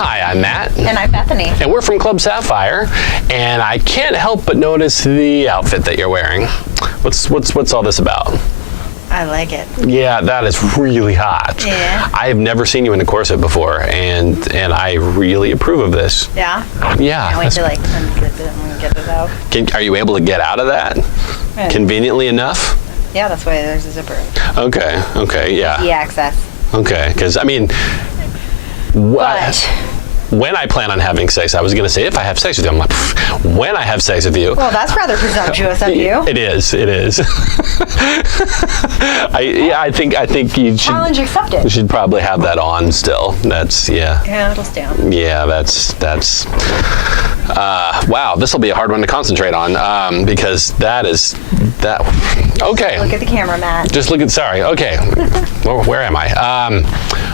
Hi, I'm Matt. And I'm Bethany. And we're from Club Sapphire, and I can't help but notice the outfit that you're wearing. What's all this about? I like it. Yeah, that is really hot. Yeah. I have never seen you in a corset before, and I really approve of this. Yeah? Yeah. Can't wait to like unzip it and get it out. Are you able to get out of that conveniently enough? Yeah, that's why there's a zipper. Okay, yeah. The access. Okay, because I mean, when I plan on having sex, I was going to say if I have sex with you, I'm like, when I have sex with you. Well, that's rather presumptuous of you. It is. I think you should. Challenge accepted. You should probably have that on still. That's Yeah, it'll stay on. Yeah, that's. Wow, this will be a hard one to concentrate on because that. Okay. Look at the camera, Matt. Just look at. Sorry. Okay. Where am I?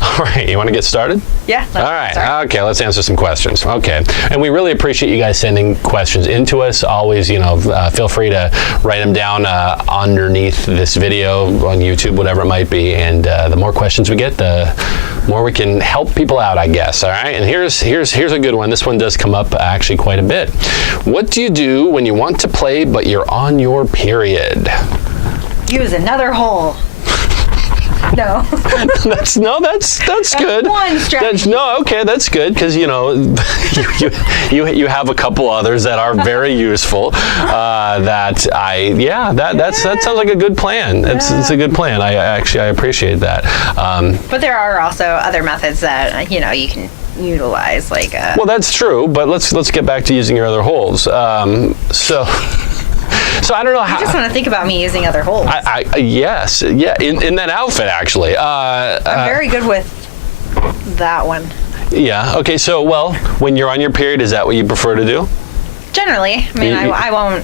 All right. You want to get started? Yeah. All right. Okay. Let's answer some questions. Okay. And we really appreciate you guys sending questions into us. Always, feel free to write them down underneath this video on YouTube, whatever it might be. And the more questions we get, the more we can help people out, I guess. All right. And here's a good one. This one does come up actually quite a bit. What do you do when you want to play but you're on your period? Use another hole. No. That's good. One strategy. That's good because you have a couple others that are very useful. That sounds like a good plan. It's a good plan. I appreciate that. But there are also other methods that you can utilize, like. Well, that's true. But let's get back to using your other holes. So I don't know how. You just want to think about me using other holes. Yes, yeah, in that outfit actually. I'm very good with that one. Yeah. Okay. So, when you're on your period, is that what you prefer to do? Generally, I mean, I won't.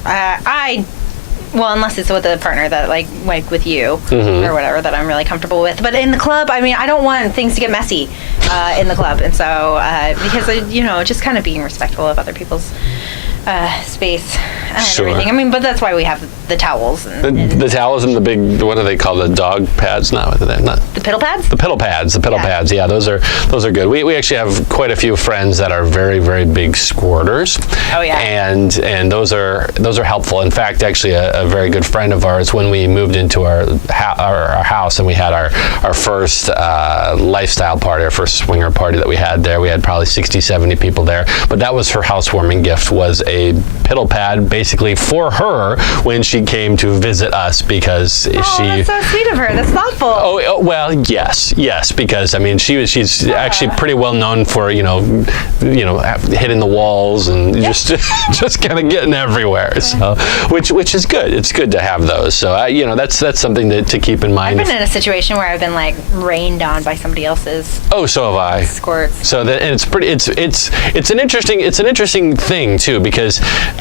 Well, unless it's with a partner that like with you or whatever that I'm really comfortable with. But in the club, I mean, I don't want things to get messy in the club, and so because just kind of being respectful of other people's space and everything. I mean, but that's why we have the towels. The towels and the big, what are they called? The dog pads? Not the piddle pads? The piddle pads. The piddle pads. Yeah, those are good. We actually have quite a few friends that are very, very big squirters. Oh yeah. And those are helpful. In fact, actually, a very good friend of ours, when we moved into our house and we had our first lifestyle party, our first swinger party that we had there, we had probably 60, 70 people there. But that was her housewarming gift, was a piddle pad basically for her when she came to visit us because that's so sweet of her. That's thoughtful. Oh well, yes, because I mean she's actually pretty well known for hitting the walls and just kind of getting everywhere. So which is good. It's good to have those. So that's something to keep in mind. I've been in a situation where I've been like rained on by somebody else's. Oh, so have I. Squirts. So that it's pretty. It's an interesting thing too, because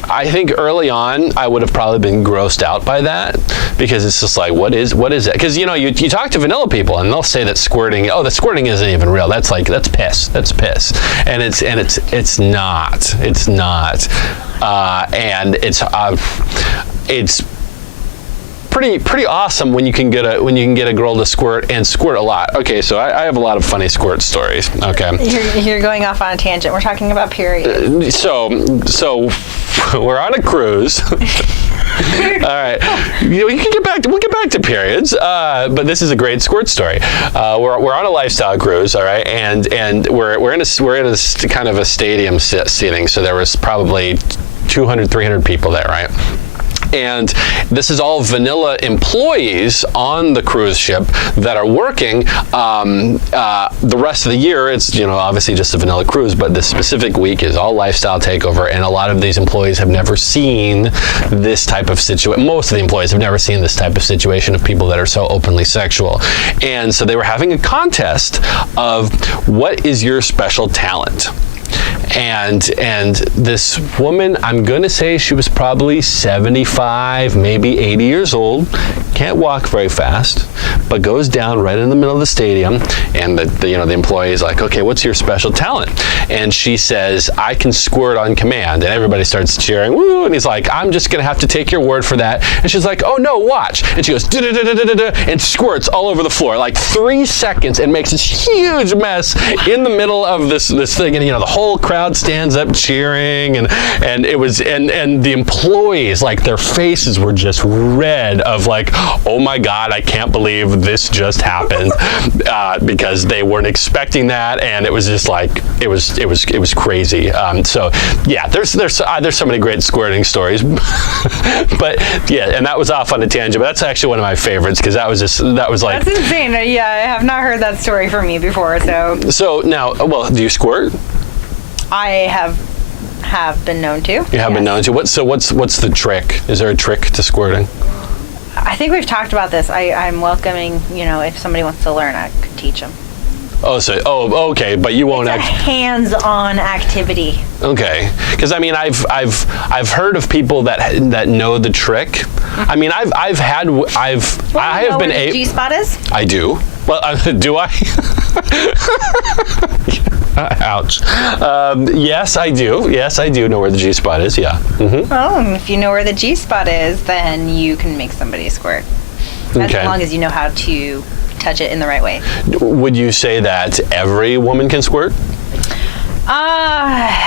I think early on I would have probably been grossed out by that, because it's just like, what is that? Because you talk to vanilla people and they'll say that squirting isn't even real. That's piss. And it's not. And it's pretty awesome when you can get a girl to squirt and squirt a lot. Okay, so I have a lot of funny squirt stories. Okay. You're going off on a tangent. We're talking about periods. So we're on a cruise. All right, we'll get back to periods, but this is a great squirt story. We're on a lifestyle cruise, all right, and we're in a kind of a stadium seating, so there was probably 200, 300 people there, right? And this is all vanilla employees on the cruise ship that are working. The rest of the year, it's obviously just a vanilla cruise, but this specific week is all lifestyle takeover, and a lot of these employees have never seen this type of situation. Most of the employees have never seen this type of situation of people that are so openly sexual. And so they were having a contest of what is your special talent. And this woman, I'm going to say she was probably 75, maybe 80 years old, can't walk very fast, but goes down right in the middle of the stadium, and the employee is like, okay, what's your special talent? And she says, I can squirt on command. And everybody starts cheering, woo, and he's like, I'm just going to have to take your word for that. And she's like, oh no, watch. And she goes, da-da-da-da-da-da, and squirts all over the floor, like 3 seconds, and makes this huge mess in the middle of this thing. And the whole crowd stands up cheering, and it was, and the employees, like, their faces were just red of like, oh my God, I can't believe this just happened, because they weren't expecting that, and it was just like, it was crazy. So yeah, there's so many great squirting stories, but yeah, and that was off on a tangent, but that's actually one of my favorites, because that was like, that's insane. Yeah, I have not heard that story from you before. So now, well, do you squirt? I have been known to. You have been known to. What's the trick? Is there a trick to squirting? I think we've talked about this. I'm welcoming, if somebody wants to learn, I could teach them. Okay, but you won't. It's a hands-on activity. Okay, because I mean, I've heard of people that know the trick. Mm-hmm. I mean, I have been a G-spot is. I do. Well, do I? Ouch. Yes, I do. Yes, I do know where the G-spot is. Yeah. Mm-hmm. Oh, if you know where the G-spot is, then you can make somebody squirt. As long as you know how to touch it in the right way. Would you say that every woman can squirt? I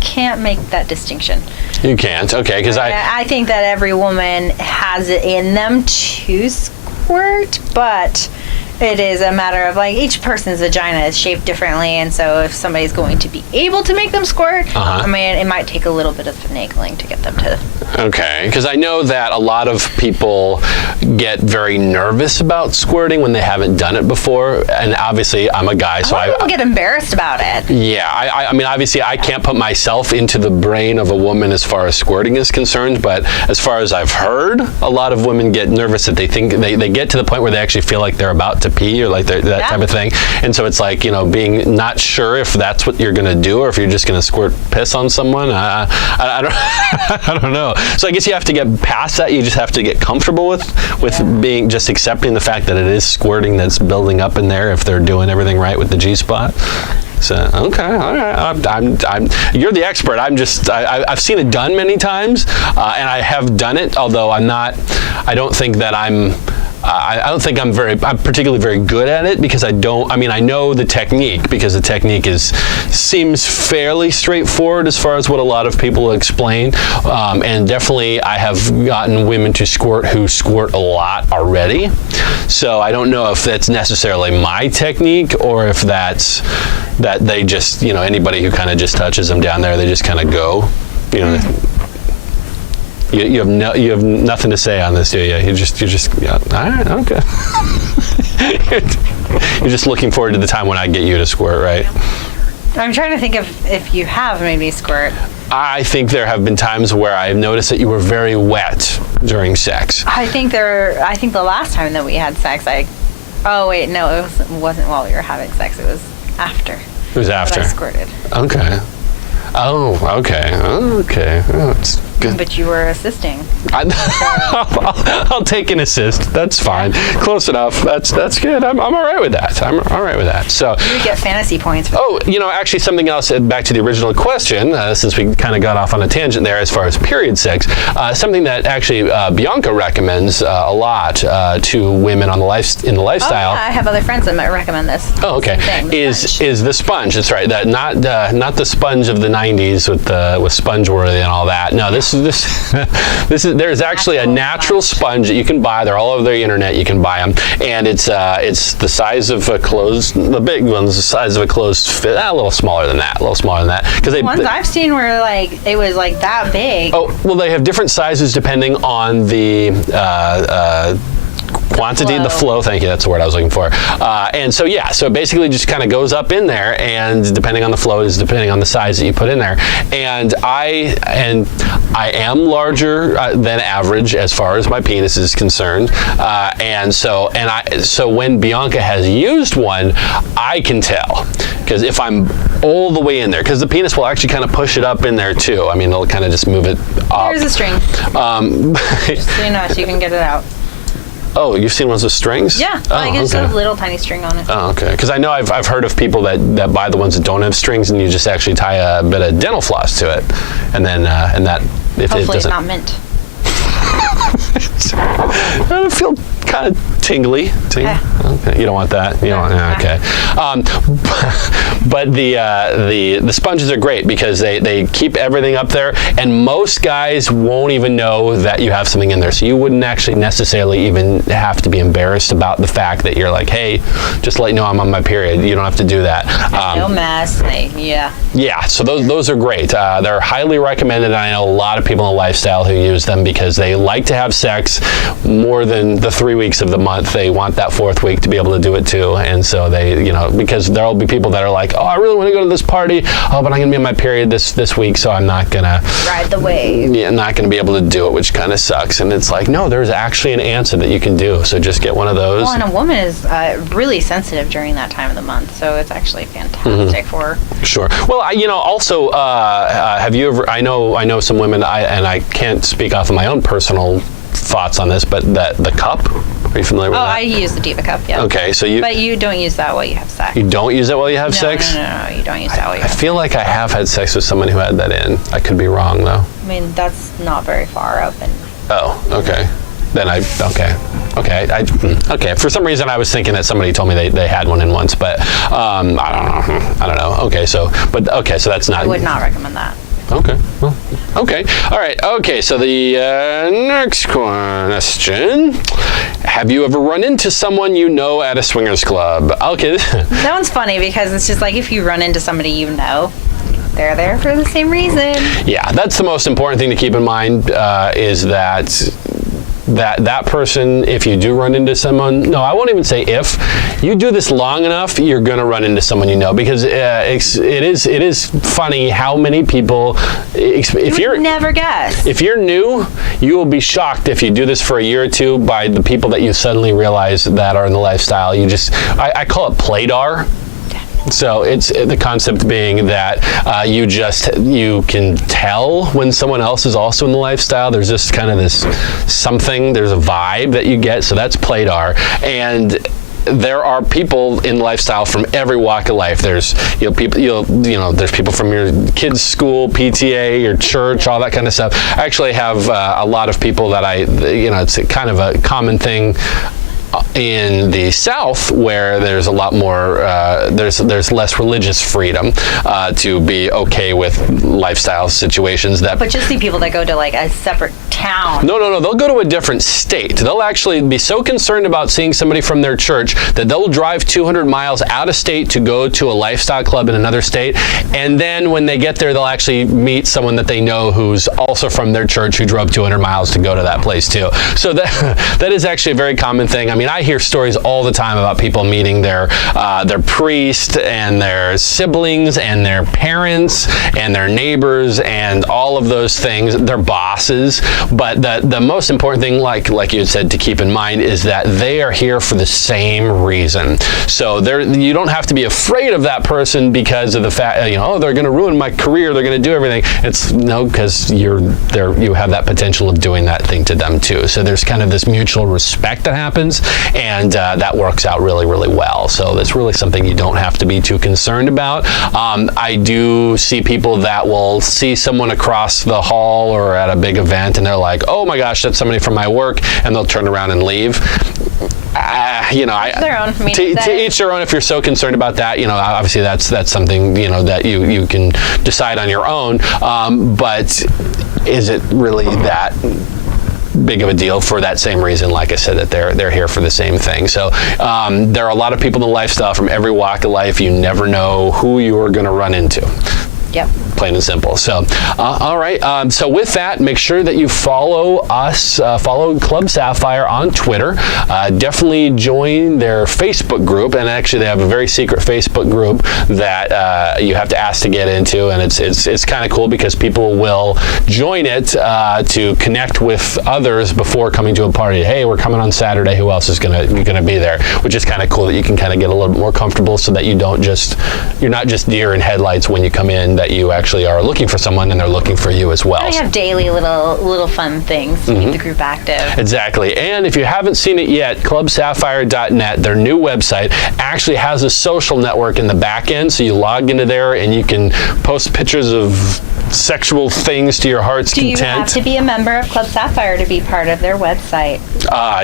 can't make that distinction. You can't, okay, because I think that every woman has it in them to squirt, but it is a matter of, like, each person's vagina is shaped differently, and so if somebody's going to be able to make them squirt, I mean, it might take a little bit of finagling to get them to. Okay, because I know that a lot of people get very nervous about squirting when they haven't done it before, and obviously I'm a guy, so people get embarrassed about it. Yeah, I mean, obviously I can't put myself into the brain of a woman as far as squirting is concerned, but as far as I've heard, a lot of women get nervous that they think they get to the point where they actually feel like they're about to pee or like that type of thing, and so it's like, being not sure if that's what you're gonna do or if you're just gonna squirt piss on someone. I don't know. So I guess you have to get past that. You just have to get comfortable with being just accepting the fact that it is squirting that's building up in there if they're doing everything right with the G-spot. So okay, all right. You're the expert. I've seen it done many times, and I have done it. Although I don't think that I'm particularly very good at it, because I know the technique, because the technique seems fairly straightforward as far as what a lot of people explain, and definitely I have gotten women to squirt who squirt a lot already. So I don't know if that's necessarily my technique or if that's that they just, anybody who kind of just touches them down there, they just kind of go, You have nothing to say on this, do you? You're just yeah. All right, okay. You're just looking forward to the time when I get you to squirt, right? I'm trying to think if you have made me squirt. I think there have been times where I've noticed that you were very wet during sex. I think the last time that we had sex, oh wait, no, it wasn't while we were having sex. It was after. It was after. I squirted. Okay. Oh, okay. Okay. Oh, it's good. But you were assisting. I'll take an assist. That's fine. Close enough. That's good. I'm all right with that. I'm all right with that. So you get fantasy points. Actually something else, back to the original question, since we kind of got off on a tangent there as far as period sex, something that actually Bianca recommends a lot to women in the lifestyle. Oh, yeah, I have other friends that might recommend this. Oh, okay. Is the sponge. That's right. That not the sponge of the 90s with Spongeworthy and all that. No, there's actually a natural sponge that you can buy. They're all over the internet. You can buy them, and it's the size of a closed. The big one's the size of a closed fit. A little smaller than that. Because the ones I've seen were it was like that big. Oh well, they have different sizes depending on the Quantity, the flow, thank you, that's the word I was looking for. And so, yeah, so it basically just kind of goes up in there, and depending on the flow is depending on the size that you put in there. And I am larger than average as far as my penis is concerned. So when Bianca has used one, I can tell. Because if I'm all the way in there, because the penis will actually kind of push it up in there too. I mean, it'll kind of just move it up. There's a string. Just so you know, so you can get it out. Oh, you've seen ones with strings? Yeah, like it's a little tiny string on it. Oh, okay. Because I know I've heard of people that buy the ones that don't have strings, and you just actually tie a bit of dental floss to it, and then if hopefully it doesn't. it's not mint. I feel kind of tingly. Okay. You don't want that. You don't. Okay. But the sponges are great because they keep everything up there, and most guys won't even know that you have something in there. So you wouldn't actually necessarily even have to be embarrassed about the fact that you're like, hey, just let you know I'm on my period. You don't have to do that. No mess. Yeah. Yeah. So those are great. They're highly recommended. And I know a lot of people in the lifestyle who use them because they like to have sex more than the 3 weeks of the month. They want that 4th week to be able to do it too. And so they, because there'll be people that are like, oh, I really want to go to this party. Oh, but I'm going to be on my period this week, so I'm not going to ride the wave. Yeah, not going to be able to do it, which kind of sucks. And it's like, no, there's actually an answer that you can do. So just get one of those. Well, and a woman is really sensitive during that time of the month, so it's actually fantastic for her. Sure. Well, also, have you ever? I know some women, and I can't speak off of my own personal thoughts on this, but the cup. Are you familiar with that? Oh, I use the Diva cup, yeah. Okay, so But you don't use that while you have sex. You don't use it while you have sex? No, you don't use that while you have sex. I feel like I have had sex with someone who had that in. I could be wrong, though. I mean, that's not very far up. Oh, okay. Then okay. For some reason, I was thinking that somebody told me they had one in once, but I don't know. Okay, so that's not. I would not recommend that. Okay. Well, okay. All right. Okay. So the next question: have you ever run into someone you know at a swingers club? Okay. That one's funny because it's just like if you run into somebody you know, they're there for the same reason. Yeah, that's the most important thing to keep in mind is that person, if you do run into someone, no, I won't even say if, you do this long enough, you're going to run into someone you know, because it is funny how many people, if you're never guess. If you're new, you will be shocked if you do this for a year or two by the people that you suddenly realize that are in the lifestyle. I call it playdar. So it's the concept being that you can tell when someone else is also in the lifestyle. There's just kind of this something, there's a vibe that you get. So that's playdar. And there are people in lifestyle from every walk of life. There's there's people from your kids' school, PTA, your church, all that kind of stuff. I actually have a lot of people that it's kind of a common thing in the South, where there's a lot more, there's less religious freedom to be okay with lifestyle situations. But you'll see people that go to like a separate town. No. They'll go to a different state. They'll actually be so concerned about seeing somebody from their church that they'll drive 200 miles out of state to go to a lifestyle club in another state. And then when they get there, they'll actually meet someone that they know who's also from their church who drove 200 miles to go to that place too. So that is actually a very common thing. I mean, I hear stories all the time about people meeting their priest and their siblings and their parents and their neighbors and all of those things, their bosses. But the most important thing, like you had said, to keep in mind is that they are here for the same reason. So you don't have to be afraid of that person because of the fact, they're going to ruin my career, they're going to do everything. It's no, because you have that potential of doing that thing to them too. So there's kind of this mutual respect that happens, and that works out really, really well. So that's really something you don't have to be too concerned about. I do see people that will see someone across the hall or at a big event, and they're like, oh my gosh, that's somebody from my work, and they'll turn around and leave. Their own. I mean, to each their own. If you're so concerned about that, obviously that's something that you can decide on your own. But is it really that big of a deal for that same reason? Like I said, that they're here for the same thing. So there are a lot of people in the lifestyle from every walk of life. You never know who you are going to run into. Yep. Plain and simple. So, all right. So with that, make sure that you follow us, follow Club Sapphire on Twitter. Definitely join their Facebook group, and actually they have a very secret Facebook group that you have to ask to get into, and it's kind of cool because people will join it to connect with others before coming to a party. Hey, we're coming on Saturday. Who else is gonna be there? Which is kind of cool that you can kind of get a little bit more comfortable, so that you're not just deer in headlights when you come in. That you actually are looking for someone, and they're looking for you as well. We have daily little fun things to keep the group active. Exactly. And if you haven't seen it yet, clubsapphire.net, their new website, actually has a social network in the back end. So you log into there and you can post pictures of sexual things to your heart's content. Do you have to be a member of Club Sapphire to be part of their website?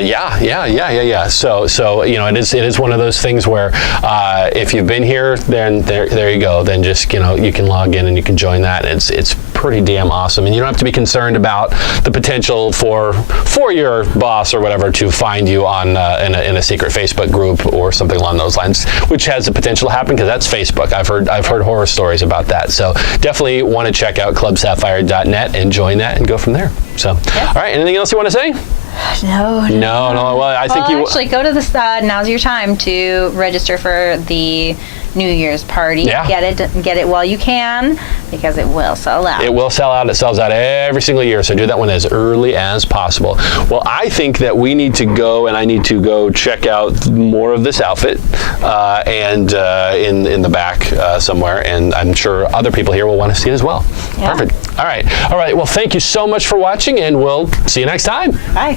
Yeah. So it is one of those things where if you've been here, then there you go. Then just you can log in and you can join that. It's pretty damn awesome, and you don't have to be concerned about the potential for your boss or whatever to find you on in a secret Facebook group or something along those lines, which has the potential to happen because that's Facebook. I've heard horror stories about that. So definitely want to check out clubsapphire.net and join that and go from there. So, All right, anything else you want to say? No. Well, I think you actually go to the. Now's your time to register for the New Year's party. Yeah. Get it while you can, because it will sell out. It will sell out. It sells out every single year, so do that one as early as possible. Well, I think that we need to go, and I need to go check out more of this outfit and in the back somewhere, and I'm sure other people here will want to see it as well. Yeah. Perfect. All right. Well, thank you so much for watching, and we'll see you next time. Bye.